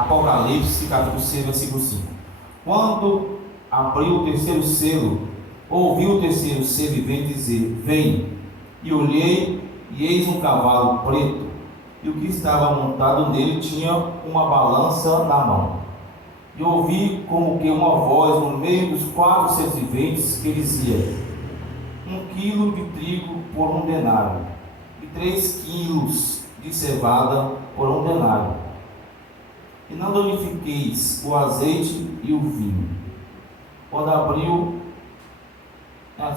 Apocalipse, capítulo 6, versículo 5. Quando abriu o terceiro selo, ouvi o terceiro ser vivente dizer: Vem. E olhei, e eis um cavalo preto, e o que estava montado nele tinha uma balança na mão. E ouvi como que uma voz no meio dos quatro seres viventes que dizia: 1 quilo de trigo por 1 denário, e 3 quilos de cevada por 1 denário. E não danifiqueis o azeite e o vinho. Quando abriu,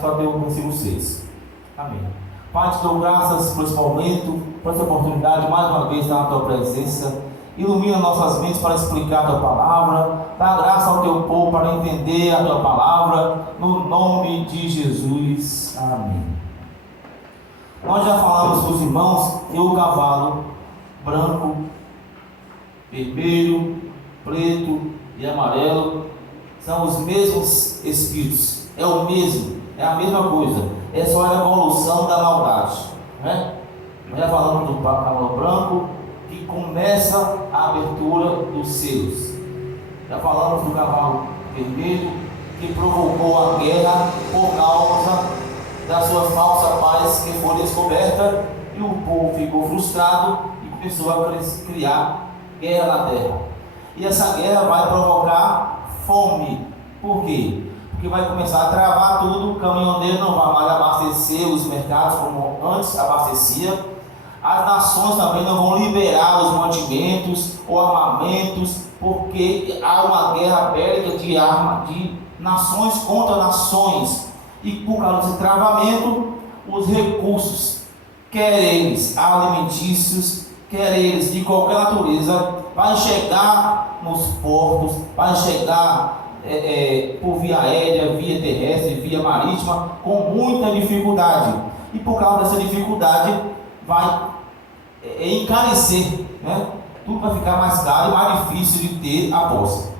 só deu o versículo 6. Amém. Pai, te dou graças por esse momento, por essa oportunidade, mais uma vez, na tua presença. Ilumina nossas mentes para explicar a tua palavra. Dá graça ao teu povo para entender a tua palavra, no nome de Jesus. Amém. Nós já falamos com os irmãos que o cavalo branco, vermelho, preto e amarelo são os mesmos espíritos, é o mesmo, é a mesma coisa, é só a evolução da maldade, né? Nós já falamos do cavalo branco, que começa a abertura dos selos. Já falamos do cavalo vermelho, que provocou a guerra por causa da sua falsa paz que foi descoberta, e o povo ficou frustrado e começou a criar guerra na terra. E essa guerra vai provocar fome. Por quê? Porque vai começar a travar tudo, o caminhoneiro não vai mais abastecer os mercados como antes abastecia, as nações também não vão liberar os mantimentos ou armamentos, porque há uma guerra bélica de nações contra nações, e por causa desse travamento, os recursos, quer eles alimentícios, quer eles de qualquer natureza, vai chegar nos portos, vai chegar por via aérea, via terrestre, via marítima, com muita dificuldade. E por causa dessa dificuldade, vai encarecer, né? Tudo vai ficar mais caro e mais difícil de ter a posse.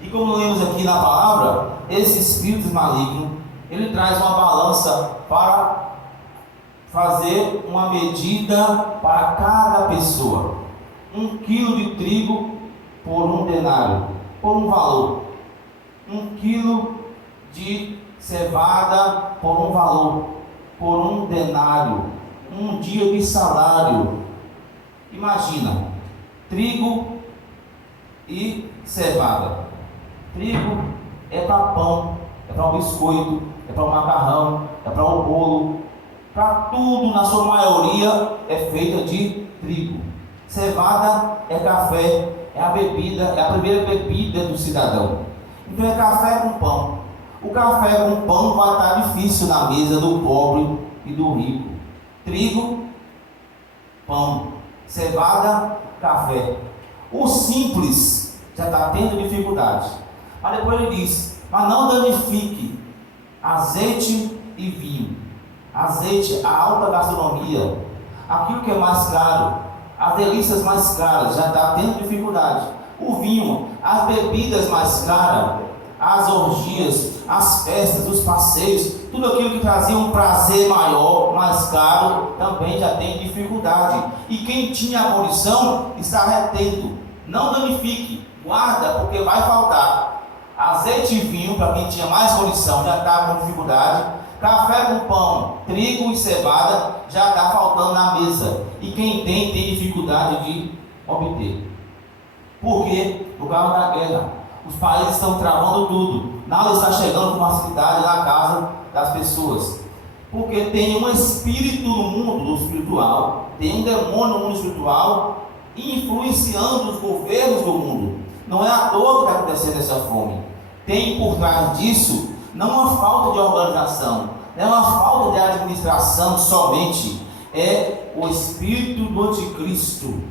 E como lemos aqui na palavra, esse espírito maligno, ele traz uma balança para fazer uma medida para cada pessoa. 1 quilo de trigo por 1 denário, por um valor. 1 quilo de cevada por um valor, por 1 denário, um dia de salário. Imagina, trigo e cevada. Trigo é para pão, é para um biscoito, é para um macarrão, é para um bolo, para tudo, na sua maioria, é feita de trigo. Cevada é café, é a bebida, é a primeira bebida do cidadão. Então é café com pão. O café com pão vai estar difícil na mesa do pobre e do rico. Trigo, pão. Cevada, café. O simples já está tendo dificuldade. Mas depois ele diz: mas não danifique azeite e vinho. Azeite, a alta gastronomia, aquilo que é mais caro, as delícias mais caras, já está tendo dificuldade. O vinho, as bebidas mais caras, as orgias, as festas, os passeios, tudo aquilo que trazia um prazer maior, mais caro, também já tem dificuldade. E quem tinha a condição está retendo. Não danifique, guarda, porque vai faltar. Azeite e vinho, para quem tinha mais condição, já está com dificuldade. Café com pão, trigo e cevada, já está faltando na mesa. E quem tem dificuldade de obter. Por quê? Por causa da guerra. Os países estão travando tudo. Nada está chegando com facilidade na casa das pessoas. Porque tem um espírito no mundo espiritual, tem um demônio no mundo espiritual, influenciando os governos do mundo. Não é à toa que está acontecendo essa fome. Tem por trás disso não uma falta de organização, não é uma falta de administração somente, é o espírito do anticristo,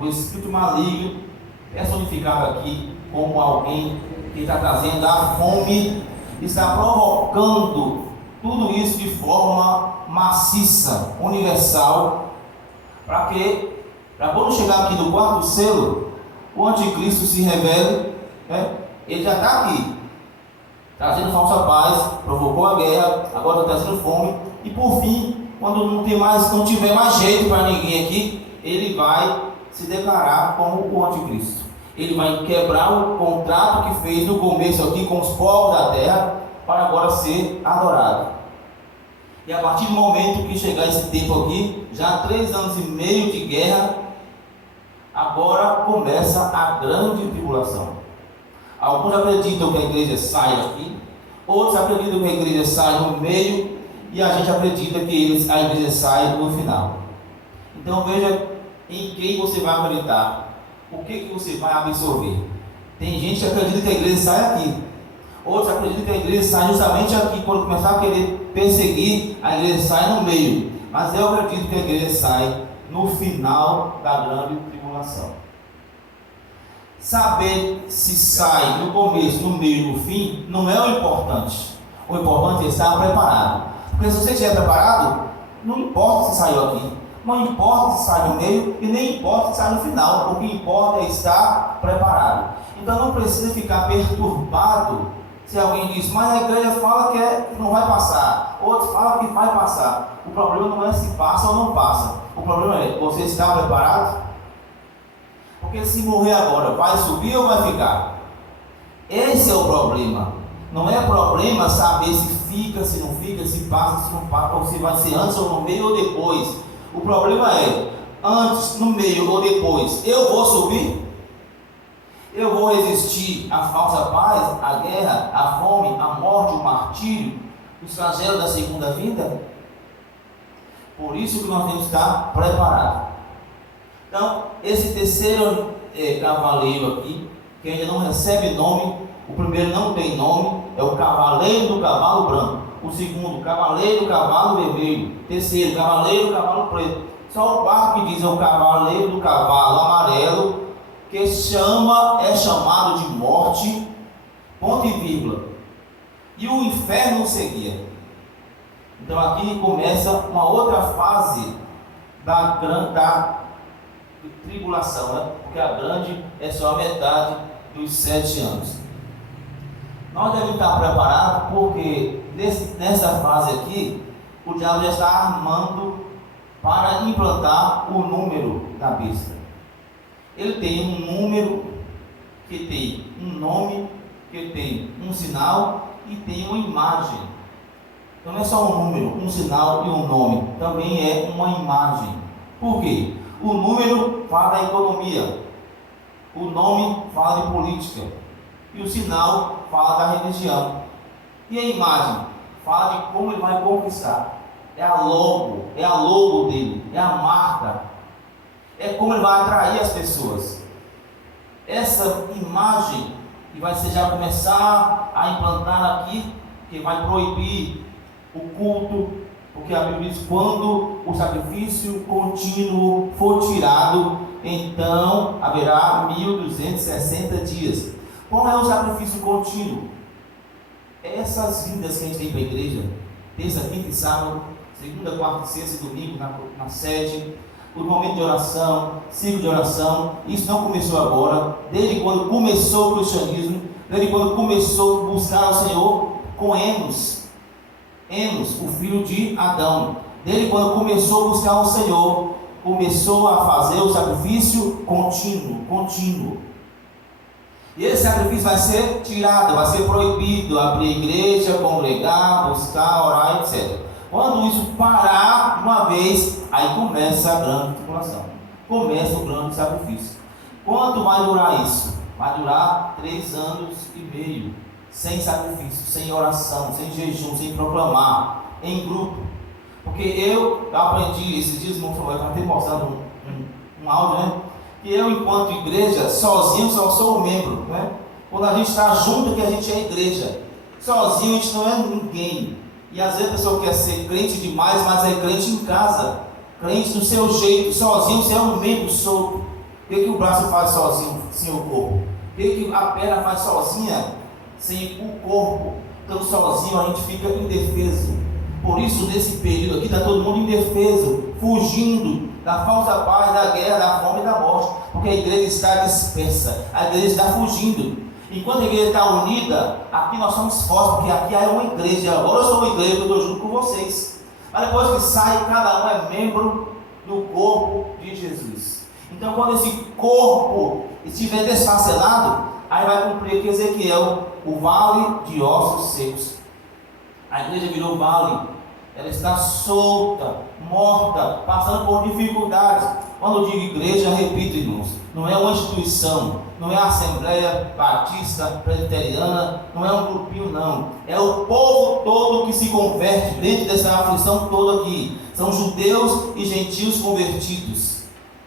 o espírito maligno, personificado aqui como alguém que está trazendo a fome, está provocando tudo isso de forma maciça, universal, para quando chegar aqui no quarto selo, o anticristo se revele, né? Ele já está aqui, trazendo falsa paz, provocou a guerra, agora está trazendo fome, e por fim, quando não tiver mais jeito para ninguém aqui, ele vai se declarar como o anticristo. Ele vai quebrar o contrato que fez no começo aqui com os povos da terra, para agora ser adorado. E a partir do momento que chegar esse tempo aqui, já 3 anos e meio de guerra, agora começa a grande tribulação. Alguns acreditam que a igreja sai aqui, outros acreditam que a igreja sai no meio, e a gente acredita que a igreja sai no final. Então veja em quem você vai acreditar, o que você vai absorver. Tem gente que acredita que a igreja sai aqui, outros acreditam que a igreja sai justamente aqui. Quando começar a querer perseguir, a igreja sai no meio. Mas eu acredito que a igreja sai no final da grande tribulação. Saber se sai no começo, no meio e no fim não é o importante. O importante é estar preparado. Porque se você estiver preparado, não importa se saiu aqui, não importa se sai no meio e nem importa se sai no final. O que importa é estar preparado. Então não precisa ficar perturbado se alguém diz, mas a igreja fala que não vai passar, outros falam que vai passar. O problema não é se passa ou não passa. O problema é, você está preparado? Porque se morrer agora, vai subir ou vai ficar? Esse é o problema. Não é problema saber se fica, se não fica, se passa, se não passa, ou se vai ser antes ou no meio ou depois. O problema é, antes, no meio ou depois, eu vou subir? Eu vou resistir à falsa paz, à guerra, à fome, à morte, ao martírio, os flagelos da segunda vinda? Por isso que nós temos que estar preparados. Então, esse terceiro cavaleiro aqui, que ainda não recebe nome, o primeiro não tem nome, é o cavaleiro do cavalo branco. O segundo, cavaleiro do cavalo vermelho. Terceiro, cavaleiro do cavalo preto. Só o quarto que diz é o cavaleiro do cavalo amarelo, que é chamado de morte, ponto e vírgula. E o inferno o seguia. Então aqui começa uma outra fase da tribulação, né? Porque a grande é só a metade dos 7 anos. Nós devemos estar preparados, porque nessa fase aqui, o diabo já está armando para implantar o número da besta. Ele tem um número, que tem um nome, que tem um sinal e tem uma imagem. Então não é só um número, um sinal e um nome, também é uma imagem. Por quê? O número fala da economia, o nome fala de política e o sinal fala da religião. E a imagem fala de como ele vai conquistar. É a logo dele, é a marca. É como ele vai atrair as pessoas. Essa imagem que vai já começar a implantar aqui, que vai proibir o culto, porque a Bíblia diz, quando o sacrifício contínuo for tirado, então haverá 1260 dias. Qual é o sacrifício contínuo? Essas vindas que a gente tem para a igreja, terça, quinta e sábado, segunda, quarta, sexta e domingo na sede, o momento de oração, ciclo de oração. Isso não começou agora, desde quando começou o cristianismo, desde quando começou a buscar o Senhor com Enos, o filho de Adão. Desde quando começou a buscar o Senhor, começou a fazer o sacrifício contínuo. E esse sacrifício vai ser tirado, vai ser proibido, abrir igreja, congregar, buscar, orar, etc. Quando isso parar uma vez, aí começa a grande tribulação, começa o grande sacrifício. Quanto vai durar isso? Vai durar 3 anos e meio, sem sacrifício, sem oração, sem jejum, sem proclamar, em grupo. Porque eu aprendi esses dias, eu estava até mostrando um áudio, né? Que eu, enquanto igreja, sozinho só sou um membro, né? Quando a gente está junto, que a gente é igreja. Sozinho a gente não é ninguém. E às vezes a pessoa quer ser crente demais, mas é crente em casa, crente do seu jeito, sozinho você é um membro solto. O que o braço faz sozinho, sem o corpo? O que a perna faz sozinha, sem o corpo? Então sozinho a gente fica indefeso. Por isso nesse período aqui está todo mundo indefeso, fugindo da falsa paz, da guerra, da fome e da morte, porque a igreja está dispersa, a igreja está fugindo. Enquanto a igreja está unida, aqui nós somos fortes, porque aqui é uma igreja. Agora eu sou uma igreja que eu estou junto com vocês. Mas depois que sai, cada um é membro do corpo de Jesus. Então, quando esse corpo estiver desfacelado, aí vai cumprir aqui Ezequiel, o vale de ossos secos. A igreja virou vale, ela está solta, morta, passando por dificuldades. Quando eu digo igreja, repito, irmãos, não é uma instituição, não é a Assembleia Batista Presbiteriana, não é um grupinho, não. É o povo todo que se converte dentro dessa aflição toda aqui. São judeus e gentios convertidos,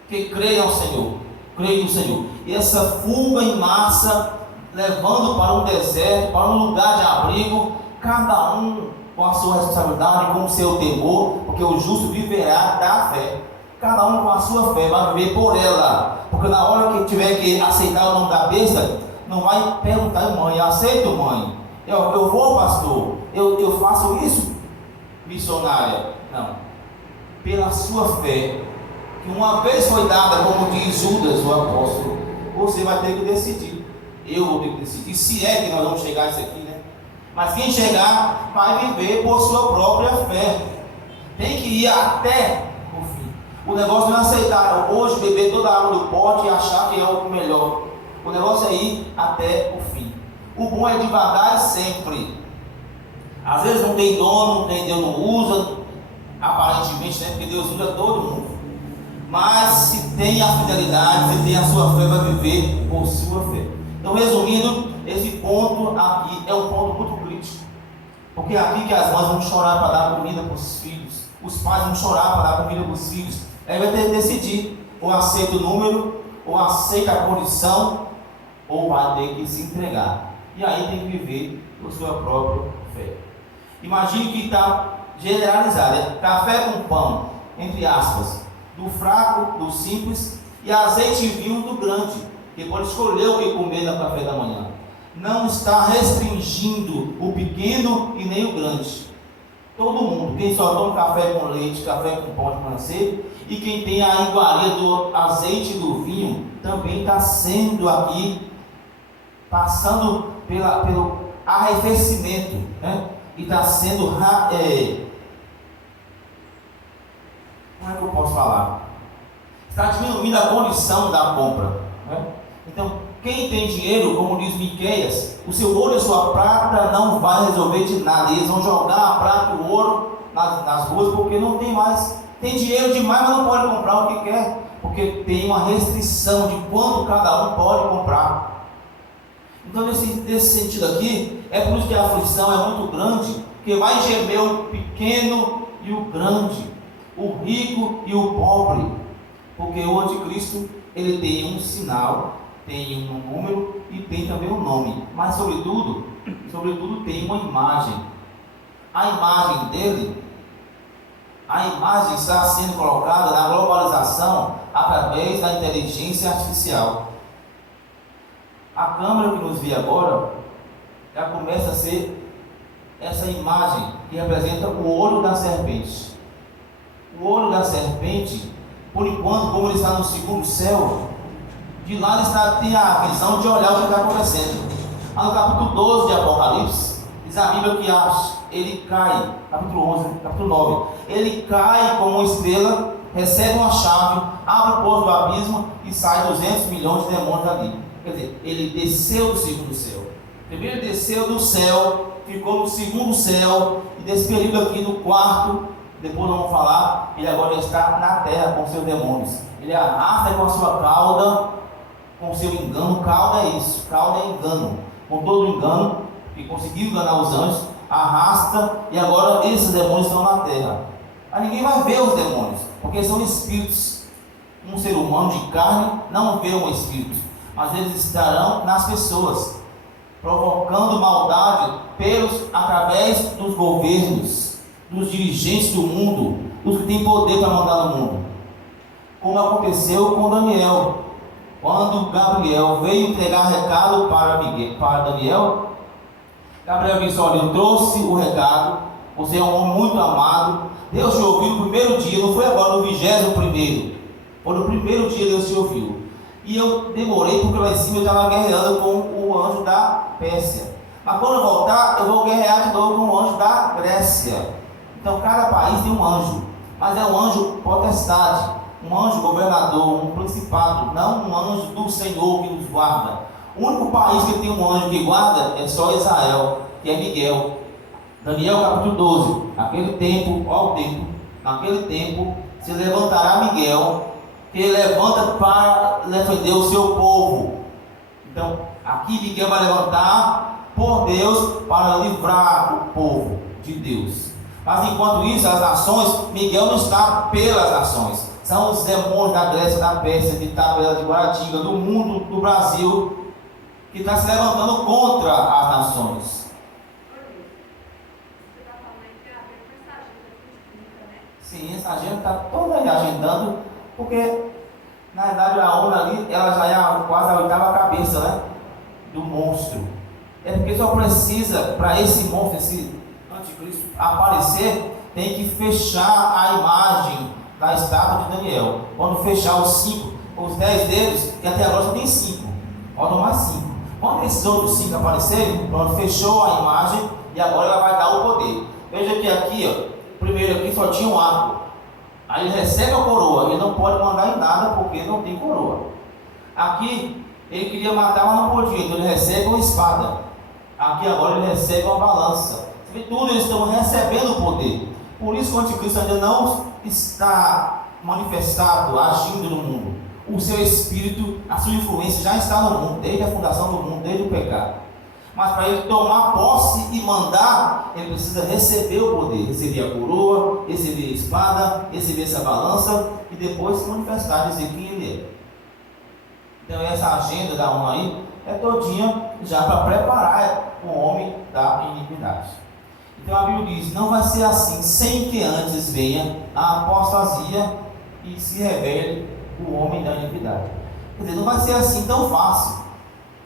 que creem ao Senhor, creem no Senhor. E essa fuga em massa, levando para um deserto, para um lugar de abrigo, cada um com a sua responsabilidade, com o seu temor, porque o justo viverá da fé. Cada um com a sua fé, vai viver por ela. Porque na hora que tiver que aceitar o nome da besta, não vai perguntar: mãe, aceito, mãe? Eu vou, pastor? Eu faço isso, missionária? Não. Pela sua fé, que uma vez foi dada, como diz Judas, o apóstolo, você vai ter que decidir. Eu vou ter que decidir, se é que nós vamos chegar a isso aqui, né? Mas quem chegar vai viver por sua própria fé. Tem que ir até o fim. O negócio não é aceitar hoje beber toda a água do pote e achar que é o melhor. O negócio é ir até o fim. O bom é devagar e sempre. Às vezes não tem dono, não tem Deus, não usa, aparentemente, né? Porque Deus usa todo mundo. Mas se tem a fidelidade, se tem a sua fé, vai viver por sua fé. Então, resumindo, esse ponto aqui é um ponto muito crítico, porque é aqui que as mães vão chorar para dar comida para os filhos, os pais vão chorar para dar comida para os filhos. Aí vai ter que decidir: ou aceita o número, ou aceita a condição, ou vai ter que se entregar. E aí tem que viver por sua própria fé. Imagine que está generalizado: é café com pão, entre aspas, do fraco, do simples, e azeite e vinho do grande, que pode escolher o que comer no café da manhã. Não está restringindo o pequeno e nem o grande. Todo mundo, quem só toma café com leite, café com pão de manhã cedo, e quem tem a iguaria do azeite e do vinho, também está sendo aqui, passando pelo arrefecimento, né? E está sendo, como é que eu posso falar? Está diminuindo a condição da compra, né? Então, quem tem dinheiro, como diz Miqueias, o seu ouro e a sua prata não vai resolver de nada. Eles vão jogar a prata e o ouro nas ruas, porque não tem mais. Tem dinheiro demais, mas não pode comprar o que quer, porque tem uma restrição de quanto cada um pode comprar. Então, nesse sentido aqui, é por isso que a aflição é muito grande, porque vai gemer o pequeno e o grande, o rico e o pobre, porque o anticristo, ele tem um sinal, tem um número e tem também um nome, mas sobretudo tem uma imagem. A imagem dele, a imagem está sendo colocada na globalização através da inteligência artificial. A câmera que nos vê agora já começa a ser essa imagem que representa o olho da serpente. O olho da serpente, por enquanto, como ele está no segundo céu, de lá ele tem a visão de olhar o que está acontecendo. Mas no capítulo 12 de Apocalipse, diz a Bíblia que ele cai, capítulo 11, capítulo 9, ele cai como uma estrela, recebe uma chave, abre o poço do abismo e sai 200 milhões de demônios dali. Quer dizer, ele desceu do segundo céu. Primeiro ele desceu do céu, ficou no segundo céu, e desse período aqui no quarto, depois não vamos falar, ele agora está na terra com seus demônios. Ele arrasta com a sua cauda, com o seu engano. Cauda é isso, cauda é engano. Com todo o engano, que conseguiu enganar os anjos, arrasta, e agora esses demônios estão na terra. Aí ninguém vai ver os demônios, porque são espíritos. Um ser humano de carne não vê um espírito, mas eles estarão nas pessoas, provocando maldade através dos governos, dos dirigentes do mundo, dos que têm poder para mandar no mundo. Como aconteceu com Daniel. Quando Gabriel veio entregar recado para Daniel, Gabriel disse: olha, eu trouxe o recado, você é um homem muito amado, Deus te ouviu no primeiro dia, não foi agora no 21º, foi no primeiro dia Deus te ouviu. E eu demorei porque lá em cima eu estava guerreando com o anjo da Pérsia. Mas quando eu voltar, eu vou guerrear de novo com o anjo da Grécia. Então cada país tem um anjo, mas é um anjo potestade. um anjo governador, um principado, não um anjo do Senhor que nos guarda. O único país que tem um anjo que guarda é só Israel, que é Miguel. Daniel capítulo 12. Naquele tempo, olha o tempo, naquele tempo se levantará Miguel, que levanta para defender o seu povo. Então, aqui Miguel vai levantar por Deus para livrar o povo de Deus. Mas enquanto isso, as nações, Miguel não está pelas nações. São os demônios da Grécia, da Pérsia, de Itália, de Guaratinga, do mundo, do Brasil, que está se levantando contra as nações. Sim, essa agenda está toda aí agendando, porque na verdade a ONU ali, ela já é quase a 8ª cabeça, né, do monstro. É porque só precisa, para esse monstro, esse anticristo aparecer, tem que fechar a imagem da estátua de Daniel. Quando fechar os 10 dedos, que até agora só tem 5, faltam mais 5. Quando esses outros 5 aparecerem, pronto, fechou a imagem e agora ela vai dar o poder. Veja que aqui, ó, primeiro aqui só tinha um arco. Aí ele recebe a coroa, ele não pode mandar em nada porque não tem coroa. Aqui ele queria matar, mas não podia, então ele recebe uma espada. Aqui agora ele recebe uma balança. Você vê, tudo eles estão recebendo o poder. Por isso que o anticristo ainda não está manifestado, agindo no mundo. O seu espírito, a sua influência já está no mundo, desde a fundação do mundo, desde o pecado. Mas para ele tomar posse e mandar, ele precisa receber o poder, receber a coroa, receber a espada, receber essa balança e depois se manifestar, dizer quem ele é. Então essa agenda da ONU aí é todinha já para preparar o homem da iniquidade. Então a Bíblia diz, não vai ser assim, sem que antes venha a apostasia e se revele o homem da iniquidade. Quer dizer, não vai ser assim tão fácil,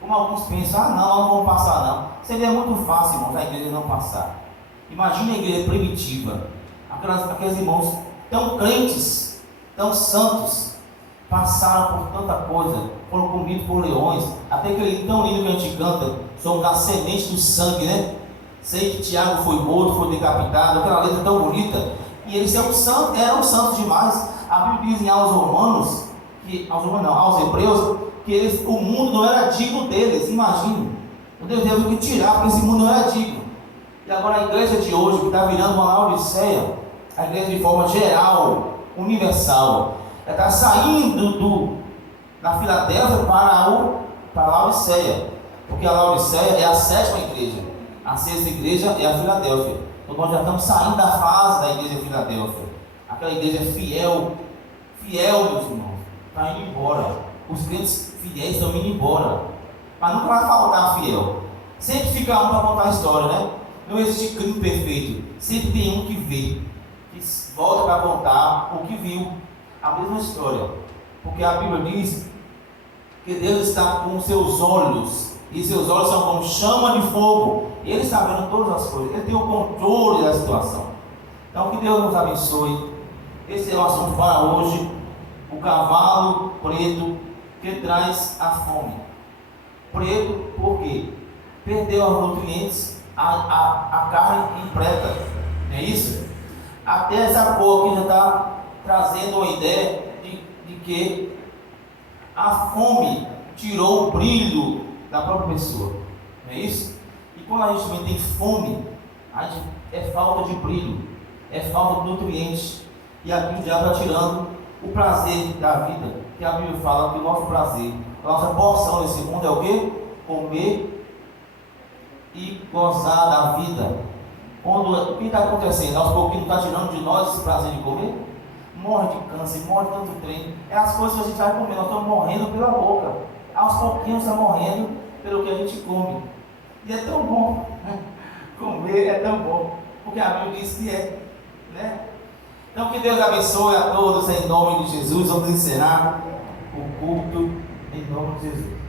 como alguns pensam, nós não vamos passar não. Seria muito fácil, irmãos, a igreja não passar. Imagina a igreja primitiva, aqueles irmãos tão crentes, tão santos, passaram por tanta coisa, foram comidos por leões, até aquele tão lindo que a gente canta, somos da semente do sangue, né? Sei que Tiago foi morto, foi decapitado, aquela letra tão bonita, e eles eram santos demais. A Bíblia diz aos Romanos, aos Hebreus, que o mundo não era digno deles. Imagina, Deus teve que tirar, porque esse mundo não era digno. E agora a igreja de hoje, que está virando uma Laodiceia, a igreja de forma geral, universal, ela está saindo da Filadélfia para a Laodiceia, porque a Laodiceia é a 7ª igreja, a 6ª igreja é a Filadélfia. Então nós já estamos saindo da fase da igreja de Filadélfia, aquela igreja fiel, meus irmãos, está indo embora. Os crentes fiéis estão indo embora, mas nunca vai faltar fiel. Sempre fica um para contar a história, né? Não existe crime perfeito, sempre tem um que vê, que volta para contar o que viu, a mesma história, porque a Bíblia diz que Deus está com seus olhos, e seus olhos são como chama de fogo, e Ele está vendo todas as coisas, Ele tem o controle da situação. Então que Deus nos abençoe. Esse é o assunto para hoje, o cavalo preto que traz a fome. Preto porque perdeu os nutrientes, a carne impreta, não é isso? Até essa cor aqui já está trazendo uma ideia de que a fome tirou o brilho da própria pessoa, não é isso? E quando a gente também tem fome, é falta de brilho, é falta de nutrientes, e aqui o diabo está tirando o prazer da vida, que a Bíblia fala que o nosso prazer, a nossa porção nesse mundo é o quê? Comer e gozar da vida. O que está acontecendo? Aos pouquinhos está tirando de nós esse prazer de comer? Morre de câncer, morre de tanto trem. É as coisas que a gente vai comer, nós estamos morrendo pela boca. Aos pouquinhos está morrendo pelo que a gente come. E é tão bom, né? Comer é tão bom, porque a Bíblia diz que é, né? Então que Deus abençoe a todos em nome de Jesus. Vamos encerrar o culto em nome de Jesus.